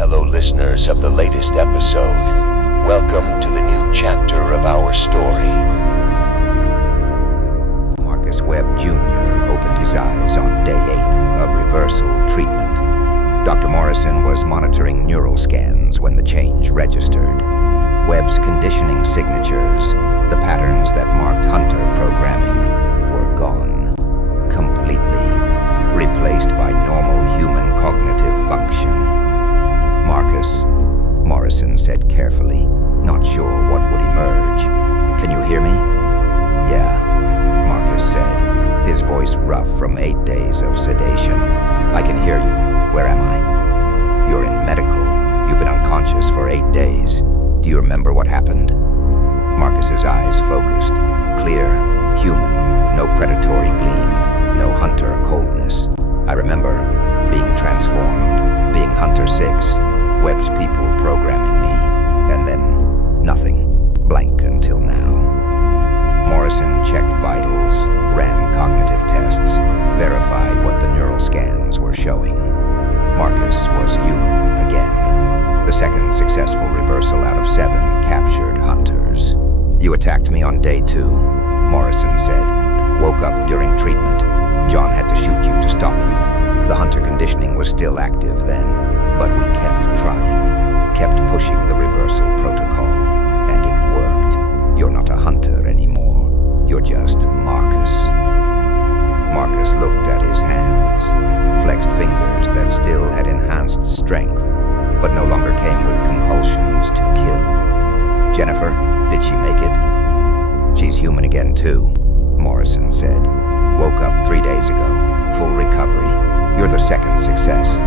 Hello, listeners of the latest episode. Welcome to the new chapter of our story. Marcus Webb Jr. opened his eyes on day 8 of reversal treatment. Dr. Morrison was monitoring neural scans when the change registered. Webb's conditioning signatures, the patterns that marked Hunter programming, were gone. Completely. Replaced by normal human cognitive function. Marcus, Morrison said carefully, not sure what would emerge. Can you hear me? Yeah, Marcus said, his voice rough from 8 days of sedation. I can hear you. Where am I? You're in medical. You've been unconscious for 8 days. Do you remember what happened? Marcus's eyes focused. Clear, human, no predatory gleam, no Hunter coldness. I remember being transformed, being Hunter 6, Webb's people programming me, and then nothing, blank until now. Morrison checked vitals, ran cognitive tests, verified what the neural scans were showing. Marcus was human again. The second successful reversal out of 7 captured Hunters. You attacked me on day 2, Morrison said. Woke up during treatment. John had to shoot you to stop you. The Hunter conditioning was still active then, but we kept trying, kept pushing the reversal protocol, and it worked. You're not a Hunter anymore. You're just Marcus. Marcus looked at his hands, flexed fingers that still had enhanced strength, but no longer came with compulsions to kill. Jennifer, did she make it? She's human again too, Morrison said. Woke up 3 days ago, full recovery. You're the second success.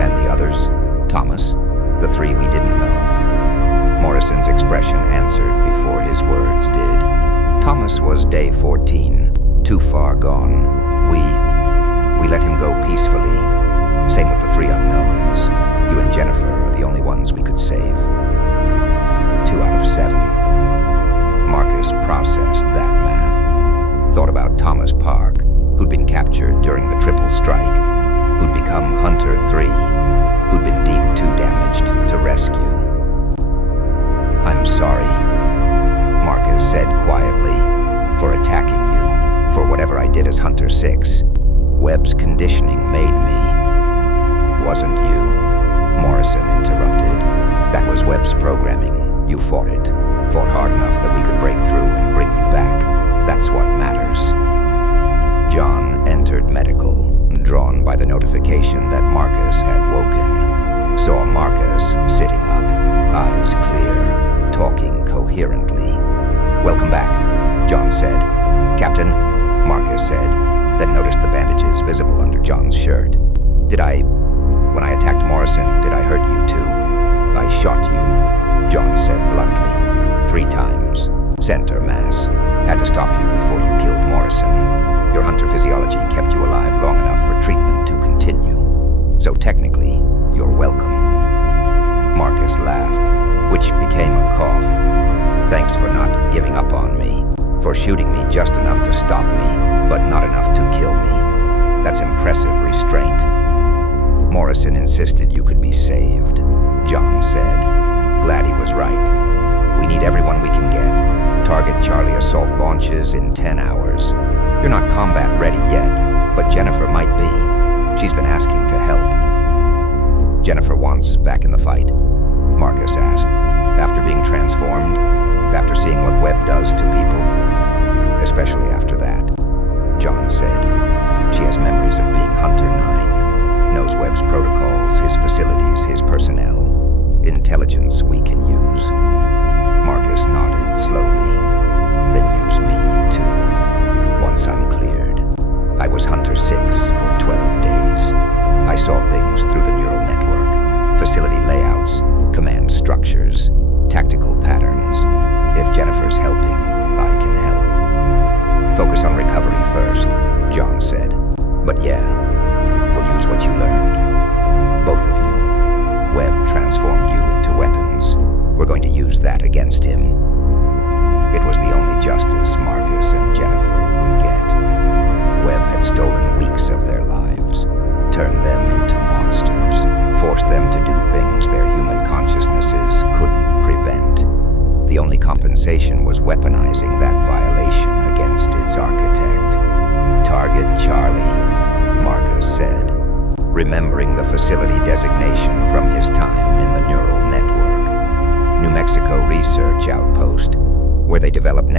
And the others? Thomas? The 3 we didn't know. Morrison's expression answered before his words did. Thomas was day 14, too far gone. We let him go peacefully. Same with the 3 unknowns. You and Jennifer are the only ones we could save. 2 out of 7. Marcus processed that math. Thought about Thomas Park, who'd been captured during the triple strike, who'd become Hunter 3, who'd been deemed too damaged to rescue. I'm sorry, Marcus said quietly, for attacking you, for whatever I did as Hunter 6. Webb's conditioning made me. Wasn't you, Morrison interrupted. That was Webb's programming. You fought it. Fought hard enough that we could break through and bring you back. That's what matters. John entered medical, drawn by the notification that Marcus had woken. Saw Marcus sitting up, eyes clear, talking coherently. Welcome back, John said. Captain, Marcus said, then noticed the bandages visible under John's shirt. When I attacked Morrison, did I hurt you too? I shot you, John said bluntly. 3 times. Center mass. Had to stop you before you killed Morrison. Your Hunter physiology kept you alive long enough for treatment to continue. So technically, you're welcome. Marcus laughed, which became a cough. Thanks for not giving up on me, for shooting me just enough to stop me, but not enough to kill me. That's impressive restraint.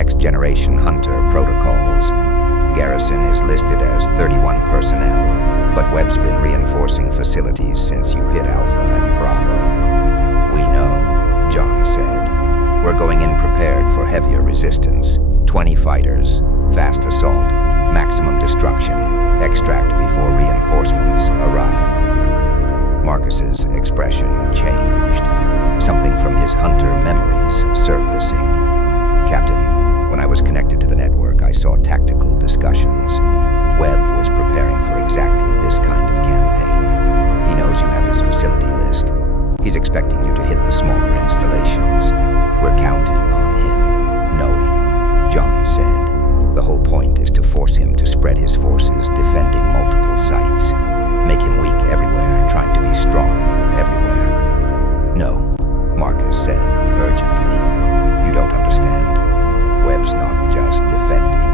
next-generation hunter protocols. Garrison is listed as 31 personnel, but Webb's been reinforcing facilities since you hit Alpha and Bravo. We know, John said. We're going in prepared for heavier resistance. 20 fighters, fast assault, maximum destruction, extract before reinforcements arrive. Marcus's expression changed. Something from his hunter memories surfacing. Captain, when I was connected to the network, I saw tactical discussions. Webb was preparing for exactly this kind of campaign. He knows you have his facility list. He's expecting you to hit the smaller installations. We're counting on him, knowing, John said. The whole point is to force him to spread his forces defending multiple sites. Make him weak everywhere, trying to be strong everywhere. No, Marcus said, urgently. You don't understand. Webb's not just defending.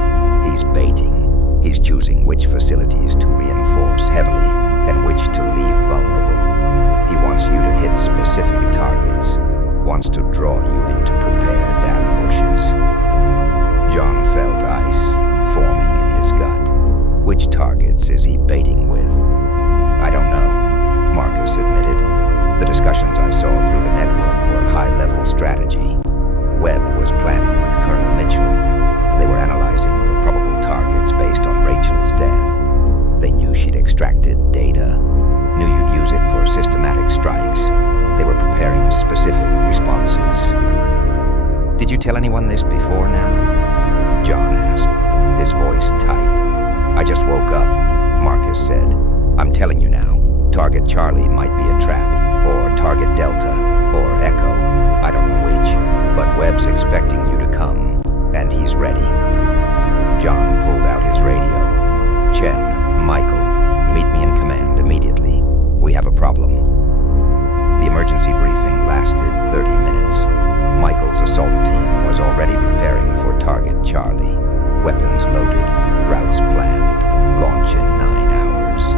He's baiting. He's choosing which facilities to reinforce heavily and which to leave vulnerable. He wants you to hit specific targets. Wants to draw you into prepared ambushes. John felt ice forming in his gut. Which targets is he baiting with? I don't know, Marcus admitted. The discussions I saw through the network were high-level strategy. Webb was planning with Colonel Mitchell. They were analyzing your probable targets based on Rachel's death. They knew she'd extracted data, knew you'd use it for systematic strikes. They were preparing specific responses. Did you tell anyone this before now? John asked, his voice tight. I just woke up, Marcus said. I'm telling you now, Target Charlie might be a trap, or Target Delta, or Echo, I don't know which, but Webb's expecting you to come, and he's ready. John pulled out his radio. Chen, Michael, meet me in command immediately. We have a problem. The emergency briefing lasted 30 minutes. Michael's assault team was already preparing for Target Charlie. Weapons loaded, routes planned, launch in 9 hours.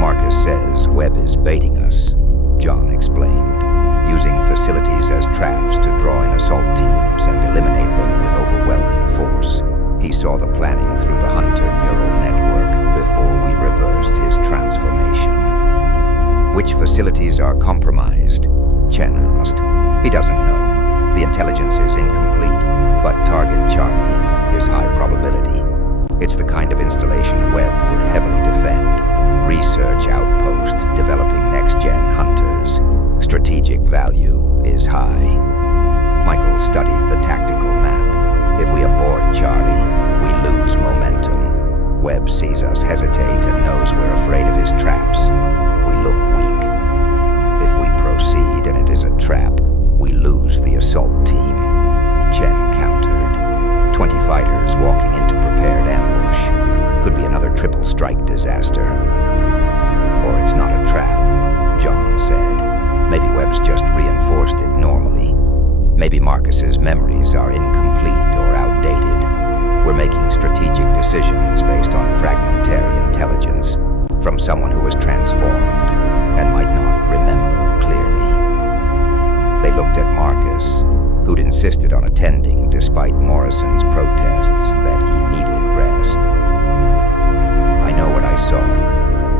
Marcus says Webb is baiting us, John explained, using facilities as traps to draw in assault teams and eliminate them with overwhelming force. He saw the planning through the Hunter neural network before we reversed his transformation. Which facilities are compromised? Chen asked. He doesn't know. The intelligence is incomplete, but Target Charlie is high probability. It's the kind of installation Webb would heavily defend. Research outpost developing next-gen hunters. Strategic value is high. Michael studied the tactical map. If we abort Charlie, we lose momentum. Webb sees us hesitate and knows we're afraid of his traps. We look weak. If we proceed and it is a trap, we lose the assault team. Chen countered. 20 fighters walking into prepared ambush. Could be another triple strike disaster. Or it's not a trap, John said. Maybe Webb's just reinforced it normally. Maybe Marcus's memories are incomplete or outdated. We're making strategic decisions based on fragmentary intelligence from someone who was transformed and might not remember clearly. They looked at Marcus, who'd insisted on attending despite Morrison's protests that he needed rest. I know what I saw,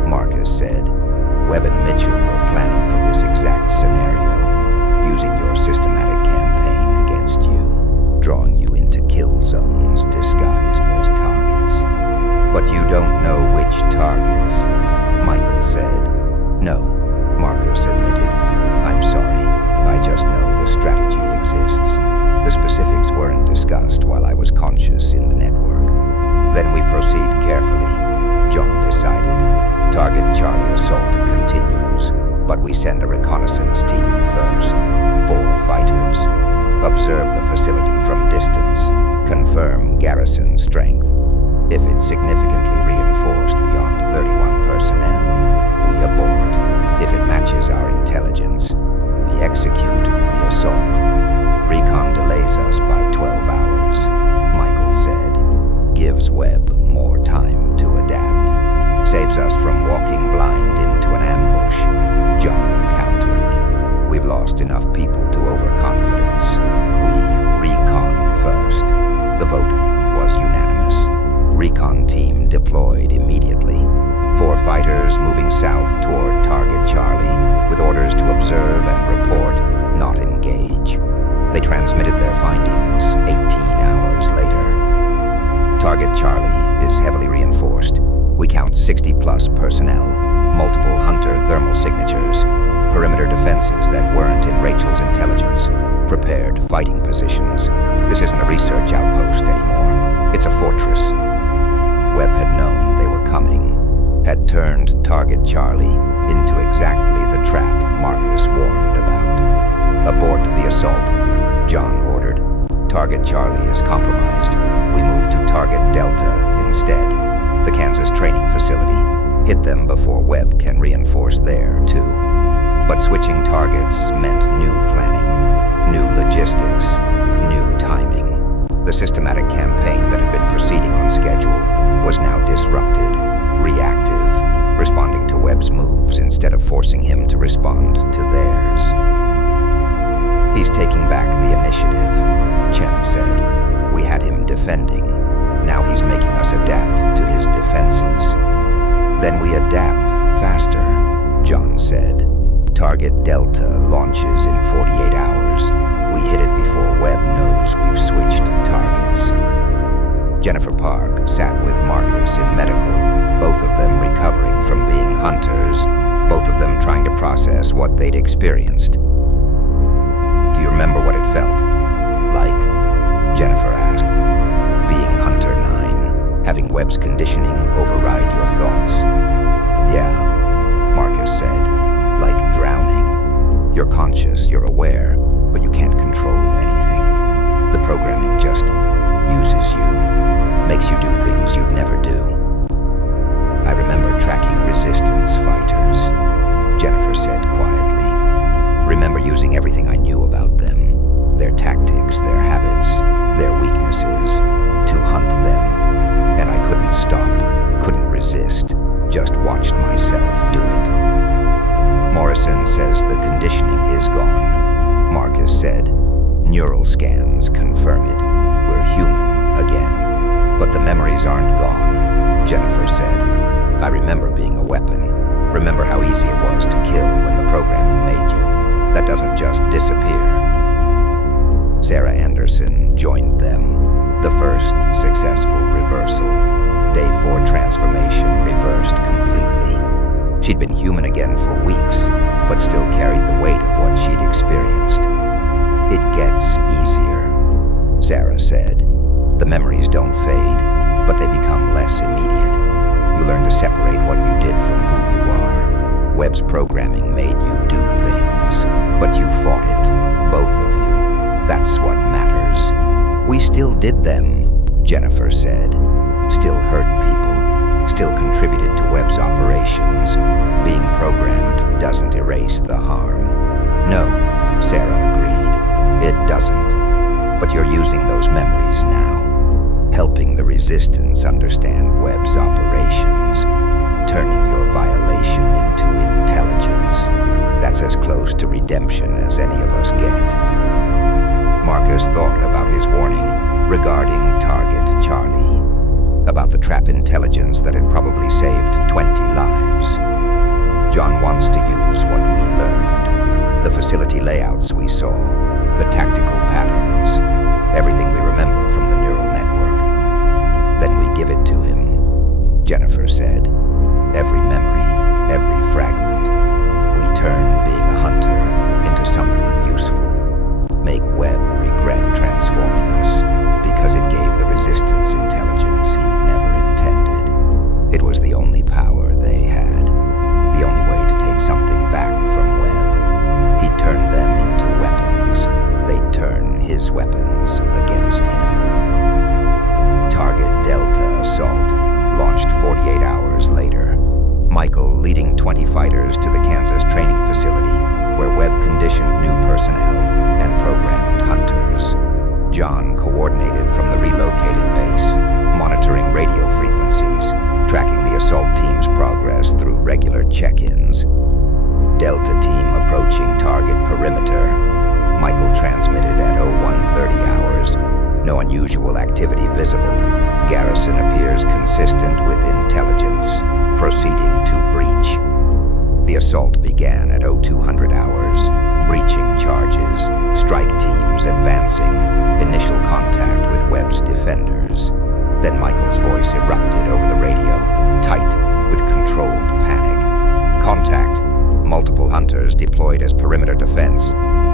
Marcus said. Webb and Mitchell were planning for this exact scenario, using your systematic campaign against you, drawing you into kill zones disguised as targets. But you don't know which targets, Michael said. No, Marcus admitted. I'm sorry, I just know the strategy exists. The specifics weren't discussed while I was conscious in the network. Then we proceed carefully, John decided. Target Charlie assault continues, but we send a reconnaissance team first. 4 fighters. Observe the facility from distance. Confirm Garrison strength. If it's significantly reinforced beyond 31 personnel, we abort. If it matches our intelligence, we execute the assault. Recon delays us by 12 hours, Michael said. Gives Webb more time deployed immediately. 4 fighters moving south toward Target Charlie, with orders to observe and report, not engage. They transmitted their findings 18 hours later. Target Charlie is heavily reinforced. We count 60-plus personnel, multiple Hunter thermal signatures, perimeter defenses that weren't in Rachel's intelligence, prepared fighting positions. This isn't a research outpost anymore. It's a fortress. Webb had known they were coming, had turned Target Charlie into exactly the trap Marcus warned about. Abort the assault, John ordered. Target Charlie is compromised. We move to Target Delta instead, the Kansas training facility. Hit them before Webb can reinforce there, too. But switching targets meant new planning, new logistics, new timing. The systematic campaign that had been proceeding on schedule was now disrupted, reactive, responding to Webb's moves instead of forcing him to respond to theirs. He's taking back the initiative, Chen said. We had him defending. Now he's making us adapt to his defenses. Then we adapt faster, John said. Target Delta launches in 48 hours. We hit it before Webb knows we've switched targets. Jennifer Park sat with Marcus in medical, both of them recovering from being hunters, both of them trying to process what they'd experienced. Do you remember what it felt like? Jennifer asked. Being Hunter 9, having Webb's conditioning override your thoughts. Yeah, Marcus said. Like drowning. You're conscious, you're aware, but you can't control anything. The programming just uses you, makes you do things you'd never do. I remember tracking resistance fighters, Jennifer said quietly. Remember using everything I knew about them, their tactics, their habits, their weaknesses, to hunt them. And I couldn't stop, couldn't resist, just watched myself do it. Morrison says the conditioning is gone, Marcus said. Neural scans confirm it. We're human again. But the memories aren't gone, Jennifer said. I remember being a weapon. Remember how easy it was to kill when the programming made you. That doesn't just disappear. Sarah Anderson joined them. The first successful reversal. Day 4 transformation reversed completely. She'd been human again for weeks, but still carried the weight of what she'd experienced. It gets easier, Sarah said. The memories don't fade, but they become less immediate. You learn to separate what you did from who you are. Webb's programming made you do things, but you fought it, both of you. That's what matters. We still did them, Jennifer said. Still hurt people, still contributed to Webb's operations. Being programmed doesn't erase the harm. No, Sarah agreed. It doesn't. But you're using those memories now, helping the Resistance understand Webb's operations, turning your violation into intelligence. That's as close to redemption as any of us get. Marcus thought about his warning regarding Target Charlie, about the trap intelligence that had probably saved 20 lives. John wants to use what we learned, the facility layouts we saw, the tactical patterns, everything we remember from the neural network. Then we give it to him, Jennifer said. Every memory, every fragment. We turn being a hunter into something useful. Make Webb regret transforming us because it gave the Resistance intelligence he never intended. It was the only power they had, the only way to take something back from Webb. He'd turn them into weapons. They'd turn his weapons against him. Target Delta assault launched 48 hours later. Michael leading 20 fighters to the Kansas training facility, where Webb conditioned new personnel and programmed hunters. John coordinated from the relocated base, monitoring radio frequencies, tracking the assault team's progress through regular check-ins. Delta team approaching target perimeter. Michael transmitted at 0130 hours. No unusual activity visible. Garrison appears consistent with intent. assault began at 0200 hours. Breaching charges, strike teams advancing, initial contact with Webb's defenders. Then Michael's voice erupted over the radio, tight with controlled panic. Contact. Multiple hunters deployed as perimeter defense.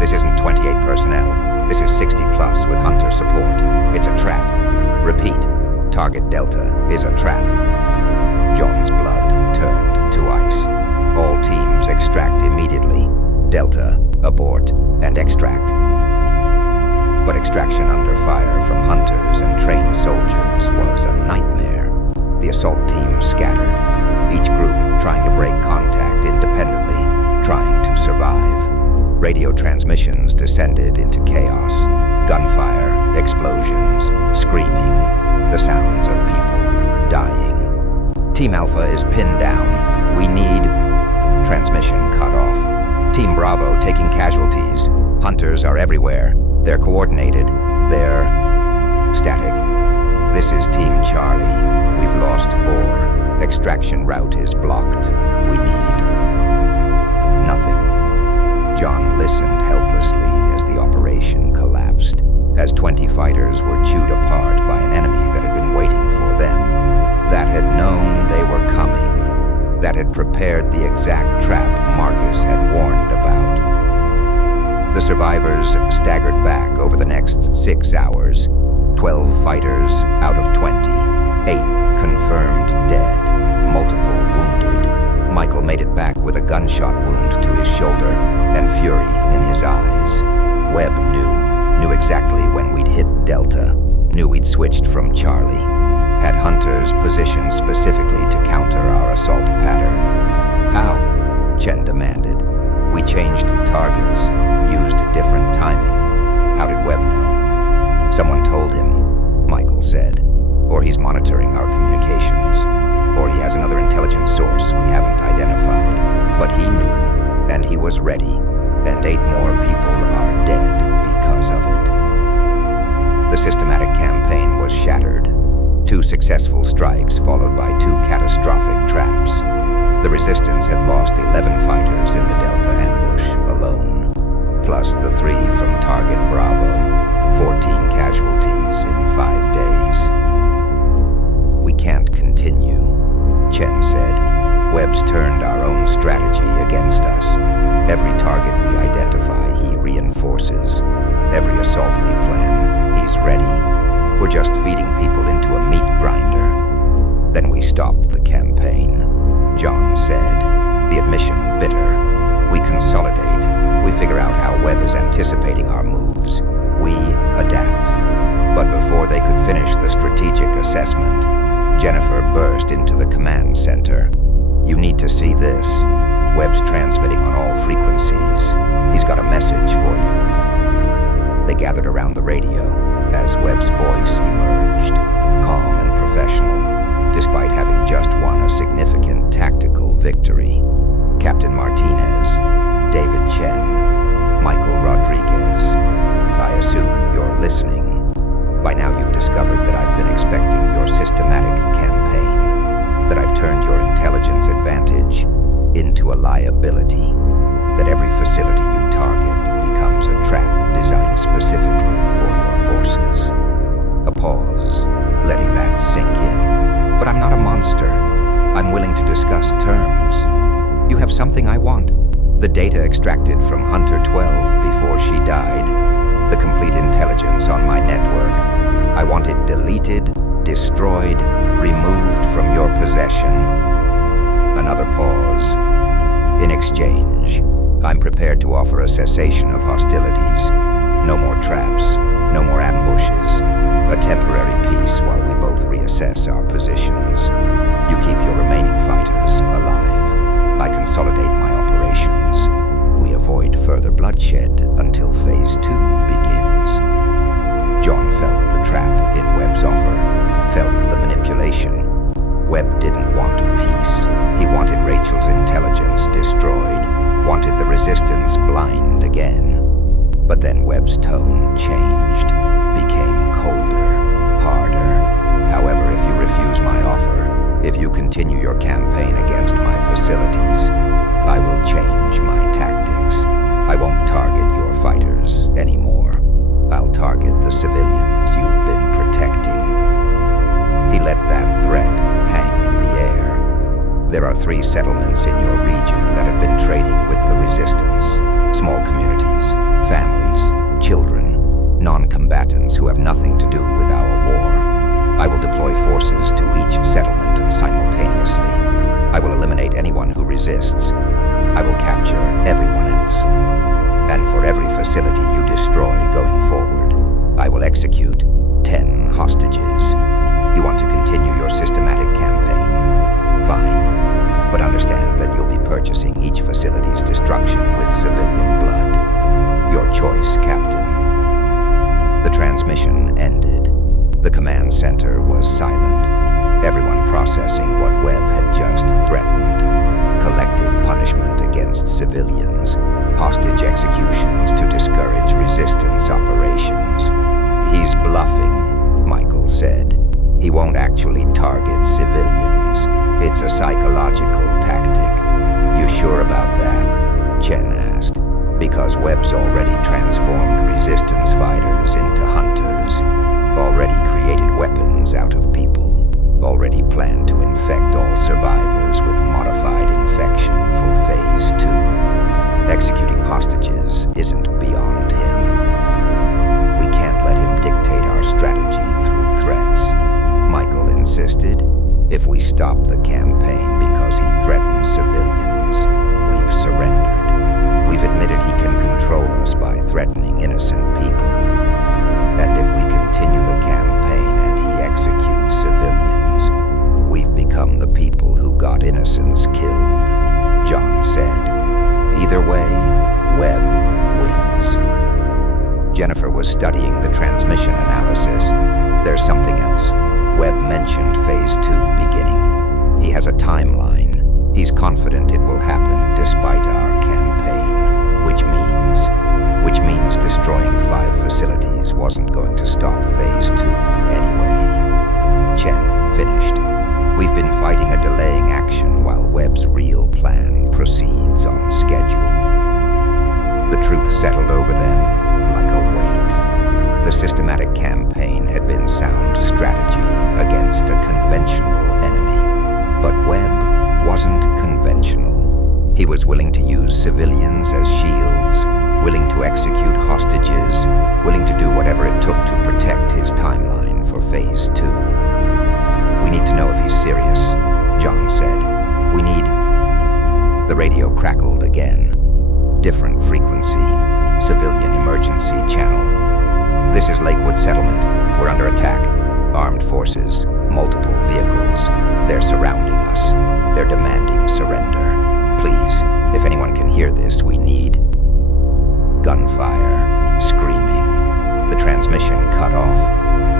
This isn't 28 personnel. This is 60 plus with hunter support. It's a trap. Repeat. Target Delta is a trap. John's blood turned to ice. All teams extract immediately. Delta, abort, and extract. But extraction under fire from hunters and trained soldiers was a nightmare. The assault teams scattered, each group trying to break contact independently, trying to survive. Radio transmissions descended into chaos. Gunfire, explosions, screaming, the sounds of people dying. Team Alpha is pinned down. We need... Transmission cut off. Team Bravo taking casualties. Hunters are everywhere. They're coordinated. They're... static. This is Team Charlie. We've lost 4. Extraction route is blocked. We need... nothing. John listened helplessly as the operation collapsed, as 20 fighters were chewed apart by an enemy that had been waiting for them, that had known they were coming, that had prepared the exact trap Marcus had warned about. The survivors staggered back over the next 6 hours, 12 fighters out of 20, 8 confirmed dead, multiple wounded. Michael made it back with a gunshot wound to his shoulder and fury in his eyes. Webb knew exactly when we'd hit Delta, knew we'd switched from Charlie, had hunters positioned specifically to counter our assault pattern. How? Chen demanded. We changed targets, used different timing. How did Webb know? Someone told him, Michael said. Or he's monitoring our communications. Or he has another intelligence source we haven't identified. But he knew, and he was ready, and 8 more people are dead because of it. The systematic campaign was shattered. 2 successful strikes followed by 2 catastrophic traps. The Resistance had lost 11 fighters in the Delta ambush alone, plus the 3 from Target Bravo, 14 casualties in 5 days. We can't continue, Chen said. Webb's turned our own strategy against us. Every target we identify, he reinforces. Every assault we plan, he's ready. We're just feeding people into a meat grinder. Then we stop the campaign, John said, the admission bitter. We consolidate. We figure out how Webb is anticipating our moves. We adapt. But before they could finish the strategic assessment, Jennifer burst into the command center. You need to see this. Webb's transmitting on all frequencies. He's got a message for you. They gathered around the radio as Webb's voice emerged, calm and professional, despite having just won a significant tactical victory. Captain Martinez, David Chen, Michael Rodriguez, I assume you're listening. By now you've discovered that I've been expecting your systematic campaign, that I've turned your intelligence advantage into a liability, that every facility you target becomes a trap designed specifically for your forces. A pause, letting that sink in. But I'm not a monster. I'm willing to discuss terms. You have something I want. The data extracted from Hunter 12 before she died. The complete intelligence on my network. I want it deleted, destroyed, removed from your possession. Another pause. In exchange, I'm prepared to offer a cessation of hostilities. No more traps, no more ambushes. A temporary peace while we both reassess our positions. You keep your remaining fighters alive. I consolidate my operations. We avoid further bloodshed until Phase 2 begins. John felt the trap in Webb's offer, felt the manipulation. Webb didn't want peace. He wanted Rachel's intelligence destroyed, wanted the Resistance blind again. But then Webb's tone changed, became colder, harder. However, if you refuse my offer, If you continue your campaign against my facilities, I will change my tactics. I won't target your fighters anymore. I'll target the civilians you've been protecting. He let that threat hang in the air. There are 3 settlements in your region that have been trading with the Resistance. Small communities, families, children, non-combatants who have nothing to do with our war. I will deploy forces to each settlement simultaneously. I will eliminate anyone who resists. I will capture everyone else. And for every facility you destroy going forward, I will execute 10 hostages. You want to continue your systematic campaign? Fine. But understand that you'll be purchasing each facility's destruction with civilian blood. Your choice, Captain. The transmission ended. The command center was silent, everyone processing what Webb had just threatened. Collective punishment against civilians, hostage executions to discourage resistance operations. He's bluffing, Michael said. He won't actually target civilians. It's a psychological tactic. You sure about that? Chen asked. Because Webb's already transformed resistance fighters into hunters. Already created weapons out of people. Already planned to infect all survivors with modified infection for Phase 2. Executing hostages isn't beyond him. We can't let him dictate our strategy through threats, Michael insisted. If we stop the campaign because he threatens civilians, we've surrendered. We've admitted he can control us by threatening innocent people. And if we continue the campaign and he executes civilians, we've become the people who got innocents killed, John said. Either way, Webb wins. Jennifer was studying the transmission analysis. There's something else. Webb mentioned Phase 2 beginning. He has a timeline. He's confident it will happen despite our campaign, which means destroying 5 facilities wasn't going to stop Phase 2 anyway. Chen finished. We've been fighting a delaying action while Webb's real plan proceeds on schedule. The truth settled over them like a weight. The systematic campaign had been sound strategy against a conventional enemy. But Webb wasn't conventional. He was willing to use civilians as shields, willing to execute hostages, willing to do whatever it took to protect his timeline for Phase 2. We need to know if he's serious, John said. We need... The radio crackled again. Different frequency. Civilian emergency channel. This is Lakewood Settlement. We're under attack. Armed forces. Multiple vehicles. They're surrounding us. They're demanding surrender. Please, if anyone can hear this, we need... Gunfire. Screaming. The transmission cut off.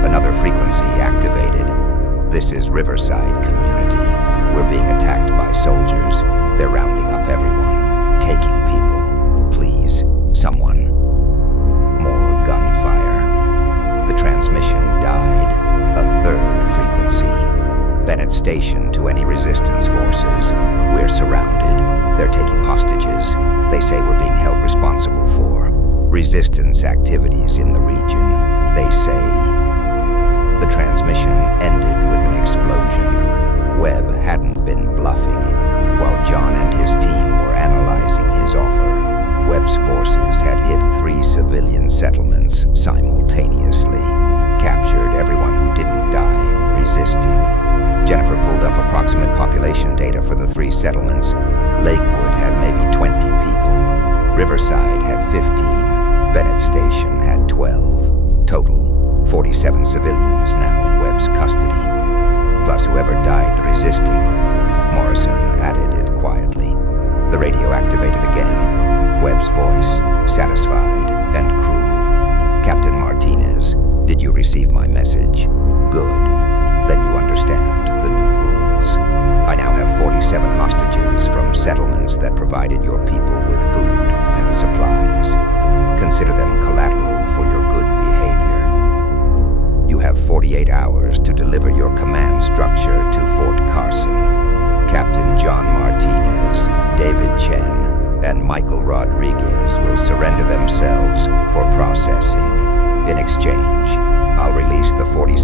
Another frequency activated. This is Riverside Community. We're being attacked by soldiers. They're rounding up everyone. Taking people. Please, someone. More gunfire. The transmission died. A third frequency. Bennett Station to any resistance forces. We're surrounded. They're taking hostages. They say we're being held responsible for resistance activities in the region. They say... The transmission ended with an explosion. Webb hadn't been bluffing. While John and his team were analyzing his offer, Webb's forces had hit 3 civilian settlements simultaneously, captured everyone who didn't die resisting. Jennifer pulled up approximate population data for the 3 settlements. Lakewood had maybe 20 people. Riverside had 15. Bennett Station had 12. Total, 47 civilians now in Webb's custody. Plus whoever died resisting. Morrison added it quietly. The radio activated again. Webb's voice, satisfied and cruel. Captain Martinez, did you receive my message? Good. Then you understand the new rules. I now have 47 hostages from settlements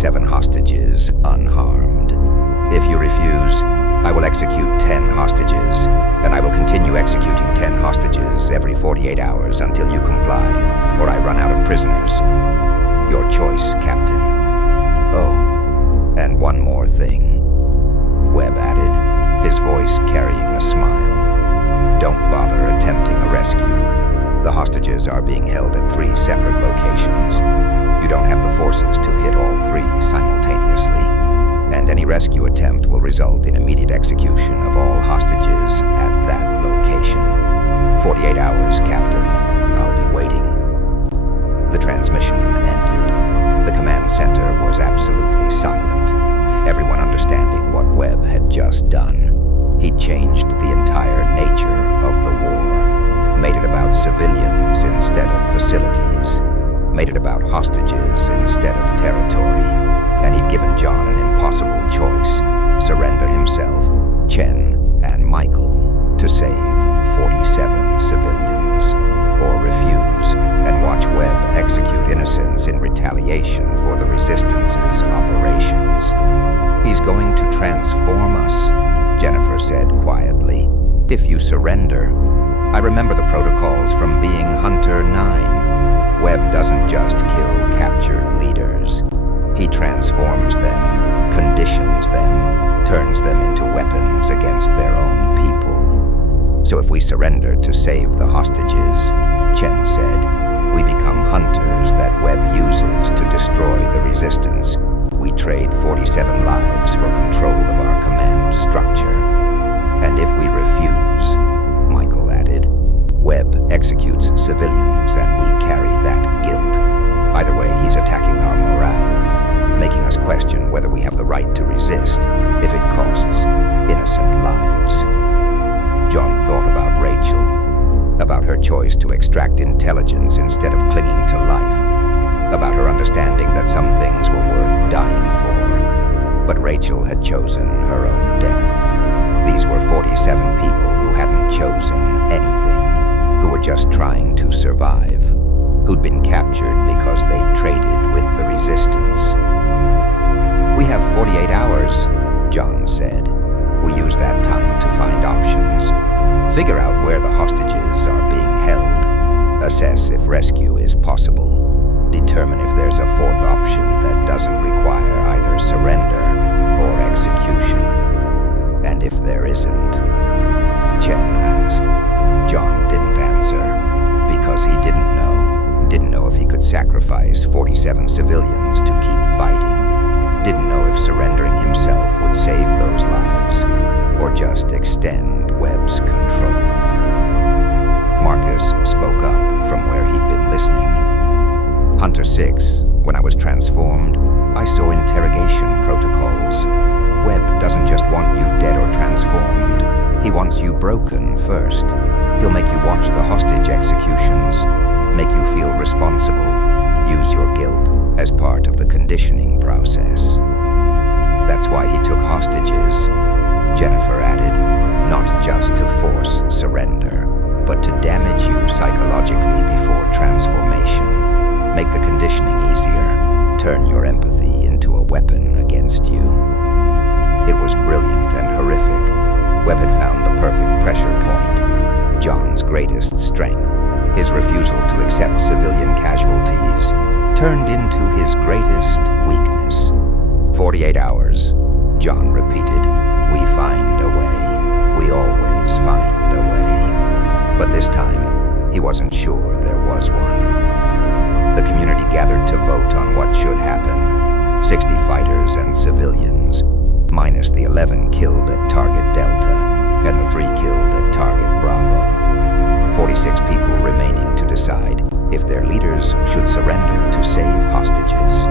47 hostages unharmed. If you refuse, I will execute 10 hostages, and I will continue executing 10 hostages every 48 hours until you comply, or I run out of prisoners. Your choice, Captain. Oh, and one more thing, Webb added, his voice carrying a smile. Don't bother attempting a rescue. The hostages are being held at 3 separate locations. You don't have the forces to hit all 3 simultaneously, and any rescue attempt will result in immediate execution of all hostages at that location. 48 hours, Captain. I'll be waiting. The transmission ended. The command center was absolutely silent, everyone understanding what Webb had just done. He'd changed the entire nature of the war, made it about civilians instead of facilities, made it about hostages instead of territory, and he'd given John an impossible choice: surrender himself, Chen, and Michael to save 47 civilians, or refuse and watch Webb execute innocents in retaliation for the Resistance's operations. He's going to transform us, Jennifer said quietly. If you surrender. I remember the protocols from being Hunter 9. Webb doesn't just kill captured leaders. He transforms them, conditions them, turns them into weapons against their own people. So if we surrender to save the hostages, Chen said, we become hunters that Webb uses to destroy the Resistance. We trade 47 lives for control of our command structure. And if we refuse, Michael added, Webb executes civilians and we carry that guilt. Either way, he's attacking our morale, making us question whether we have the right to resist if it costs innocent lives. John thought about Rachel, about her choice to extract intelligence instead of clinging to life, about her understanding that some things were worth dying for. But Rachel had chosen her own death. These were 47 people who hadn't chosen anything, who were just trying to survive, who'd been captured because they'd traded with the Resistance. We have 48 hours, John said. We use that time to find options, figure out where the hostages are being held, assess if rescue is possible, determine if there's a fourth option that doesn't require either surrender or execution. And if there isn't, Chen asked. John didn't answer, because he didn't know if he could sacrifice 47 civilians to keep fighting, didn't know if surrendering himself would save those lives, or just extend Webb's control. Marcus spoke up from where he'd been listening. Hunter 6, when I was transformed, I saw interrogation protocols. Webb doesn't just want you dead or transformed. He wants you broken first. He'll make you watch the hostage executions, make you feel responsible, use your guilt as part of the conditioning process. That's why he took hostages, Jennifer added, not just to force surrender, but to damage you psychologically before transformation, make the conditioning easier, turn your empathy into a weapon against you. It was brilliant and horrific. Webb had found the perfect pressure point. John's greatest strength, his refusal to accept civilian casualties, turned into his greatest weakness. 48 hours, John repeated. We find a way. We always find a way. But this time, he wasn't sure there was one. The community gathered to vote on what should happen. 60 fighters and civilians, minus the 11 killed at Target Delta and the 3 killed at Target Bravo. 46 people remaining to decide if their leaders should surrender to save hostages.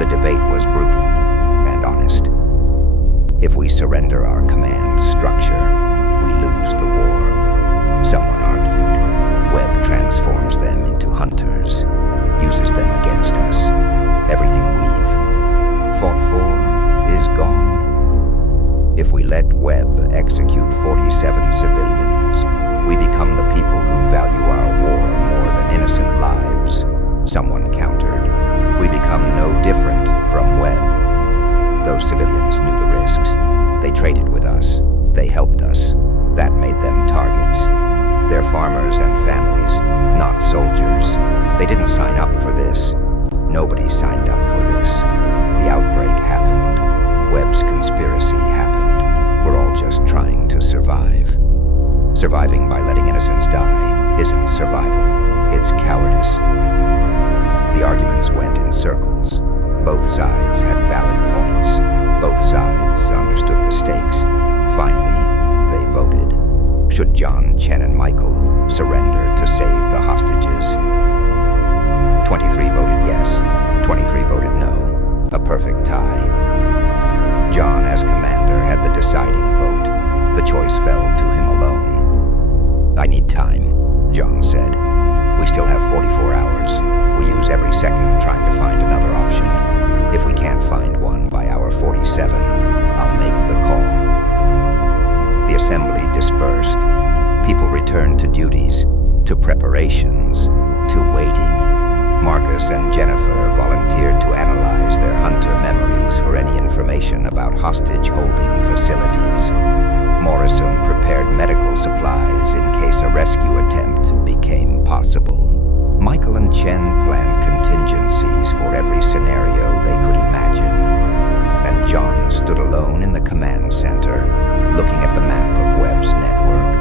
The debate was brutal and honest. If we surrender our command structure, we lose the war. Someone argued. Webb transforms them into hunters, uses them against us. Everything we've fought for is gone. If we let Webb execute 47 civilians, we become the people who value our war more than innocent lives, someone countered. we become no different from Webb. Those civilians knew the risks. They traded with us. They helped us. That made them targets. They're farmers and families, not soldiers. They didn't sign up for this. Nobody signed up for this. The outbreak happened. Webb's conspiracy happened. We're all just trying to survive. Surviving by letting innocents die isn't survival. It's cowardice. The arguments went in circles. Both sides had valid points. Both sides understood the stakes. Finally, they voted. Should John, Chen, and Michael surrender to save the hostages? 23 voted yes. 23 voted no. A perfect tie. John, as commander, had the deciding vote. The choice fell to him alone. I need time, John said. We still have 44 hours. We use every second trying to find another option. If we can't find one by hour 47, I'll make the call. The assembly dispersed. People returned to duties, to preparations, to waiting. Marcus and Jennifer volunteered to analyze their hunter memories for any information about hostage-holding facilities. Morrison prepared medical supplies in case a rescue attempt became possible. Michael and Chen planned contingencies for every scenario they could imagine. And John stood alone in the command center, looking at the map of Webb's network.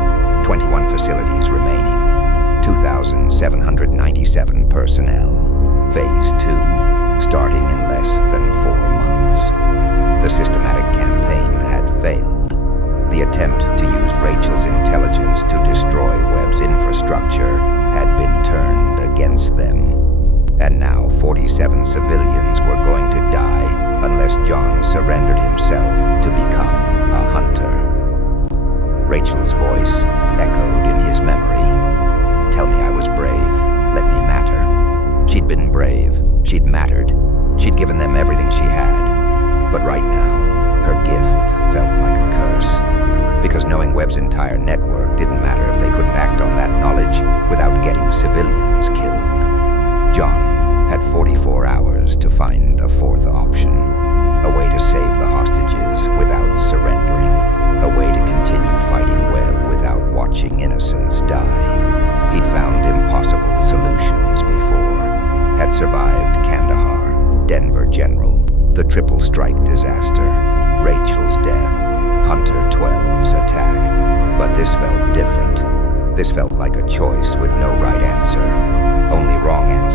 21 facilities remaining. 2,797 personnel. Phase 2, starting in less than 4 months. The systematic campaign had failed. The attempt to use Rachel's intelligence to destroy Webb's infrastructure had been turned against them. And now 47 civilians were going to die unless John surrendered himself to become a hunter. Rachel's voice echoed in his memory. Tell me I was brave. Let me matter. She'd been brave. She'd mattered. She'd given them everything she had. But right now, her gift felt like a curse. Because knowing Webb's entire network didn't matter if they couldn't act on that knowledge without getting civilians killed. John had 44 hours to find a fourth option. A way to save the hostages without surrendering. A way to continue fighting Webb without watching innocents die. He'd found impossible solutions before. Had survived Kandahar, Denver General, the triple strike disaster, Rachel's death, Hunter 12's attack. But this felt different. This felt like a choice with no right answer. Only wrong answers.